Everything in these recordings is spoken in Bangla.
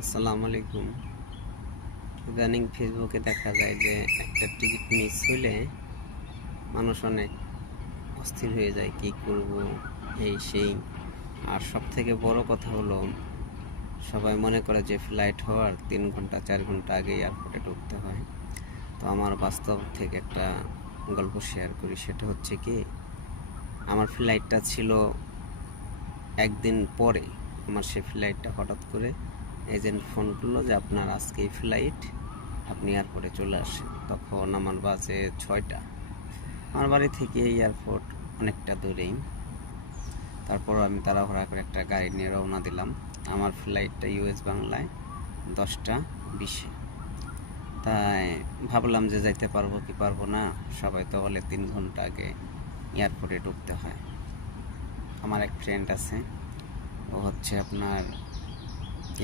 আসসালামু আলাইকুম। ইদানিং ফেসবুকে দেখা যায় যে একটা টিকিট মিস হইলে মানুষ অনেক অস্থির হয়ে যায়, কী করব এই সেই। আর সব থেকে বড় কথা হলো, সবাই মনে করে যে ফ্লাইট হওয়ার 3 ঘন্টা 4 ঘন্টা আগে এয়ারপোর্টে ঢুকতে হয়। তো আমার বাস্তব থেকে একটা গল্প শেয়ার করি। সেটা হচ্ছে কি, আমার ফ্লাইটটা ছিল একদিন পরে। আমার সে ফ্লাইটটা হঠাৎ করে এজেন্ট ফোন করলো যে আপনার আজকেই ফ্লাইট, আপনি এয়ারপোর্টে চলে আসেন। তখন আমার বাজে 6টা। আমার বাড়ি থেকে এয়ারপোর্ট অনেকটা দূরেই। তারপর আমি তাড়াহুড়া করে একটা গাড়ি নিয়ে রওনা দিলাম। আমার ফ্লাইটটা ইউএস বাংলায় 10টা 20-এ। তাই ভাবলাম যে যাইতে পারবো কি পারবো না। সবাই তো বলে 3 ঘন্টা আগে এয়ারপোর্টে ঢুকতে হয়। আমার এক ফ্রেন্ড আছে, ও হচ্ছে আপনার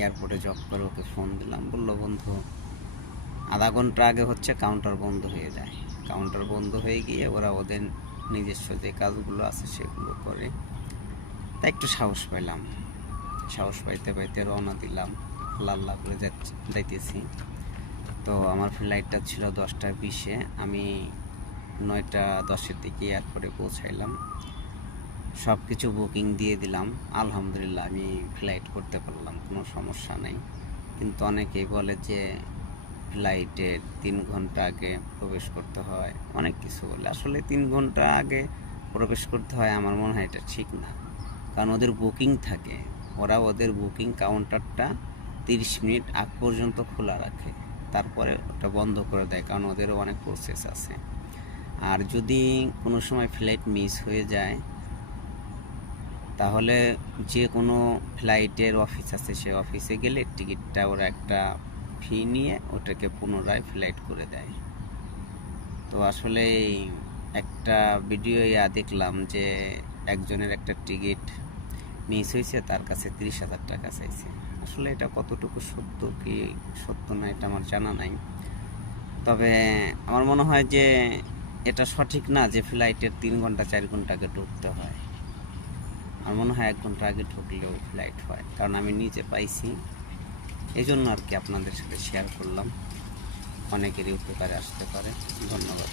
এয়ারপোর্টে জব করে, ওকে ফোন দিলাম। বললো, বন্ধু, আধা ঘন্টা আগে হচ্ছে কাউন্টার বন্ধ হয়ে যায়। কাউন্টার বন্ধ হয়ে গিয়ে ওরা ওদের নিজস্ব যে কাজগুলো আছে সেগুলো করে। তাই একটু সাহস পেলাম। সাহস পাইতে পাইতে রওনা দিলাম, আল্লাহ করে যাইতেছি। তো আমার ফ্লাইটটা ছিল 10টা 20-এ। আমি 9টা 10-এর দিকে এয়ারপোর্টে পৌঁছাইলাম। সব কিছু বুকিং দিয়ে দিলাম। আলহামদুলিল্লাহ আমি ফ্লাইট করতে পারলাম, কোনো সমস্যা নেই। কিন্তু অনেকেই বলে যে ফ্লাইটের 3 ঘন্টা আগে প্রবেশ করতে হয়, অনেক কিছু বলে। আসলে 3 ঘন্টা আগে প্রবেশ করতে হয়, আমার মনে হয় এটা ঠিক না। কারণ ওদের বুকিং থাকে, ওরা ওদের বুকিং কাউন্টারটা 30 মিনিট আগ পর্যন্ত খোলা রাখে, তারপরে ওটা বন্ধ করে দেয়, কারণ ওদেরও অনেক প্রসেস আছে। আর যদি কোনো সময় ফ্লাইট মিস হয়ে যায়, তাহলে যে কোনো ফ্লাইটের অফিস আছে, সে অফিসে গেলে টিকিটটা ওরা একটা ফি নিয়ে ওটাকে পুনরায় ফ্লাইট করে দেয়। তো আসলে একটা ভিডিও দেখলাম যে একজনের একটা টিকিট মিস হয়েছে, তার কাছে 30,000 টাকা চাইছে। আসলে এটা কতটুকু সত্য কি সত্য না এটা আমার জানা নাই। তবে আমার মনে হয় যে এটা সঠিক না যে ফ্লাইটের 3 ঘন্টা 4 ঘন্টা আগে ঢুকতে হয়। আমার মনে হয় 1 ঘন্টা আগে ঢুকলেও ফ্লাইট হয়, কারণ আমি নিজে পাইছি। এই জন্য আর কি আপনাদের সাথে শেয়ার করলাম, অনেকেরই উপকারে আসতে পারে। ধন্যবাদ।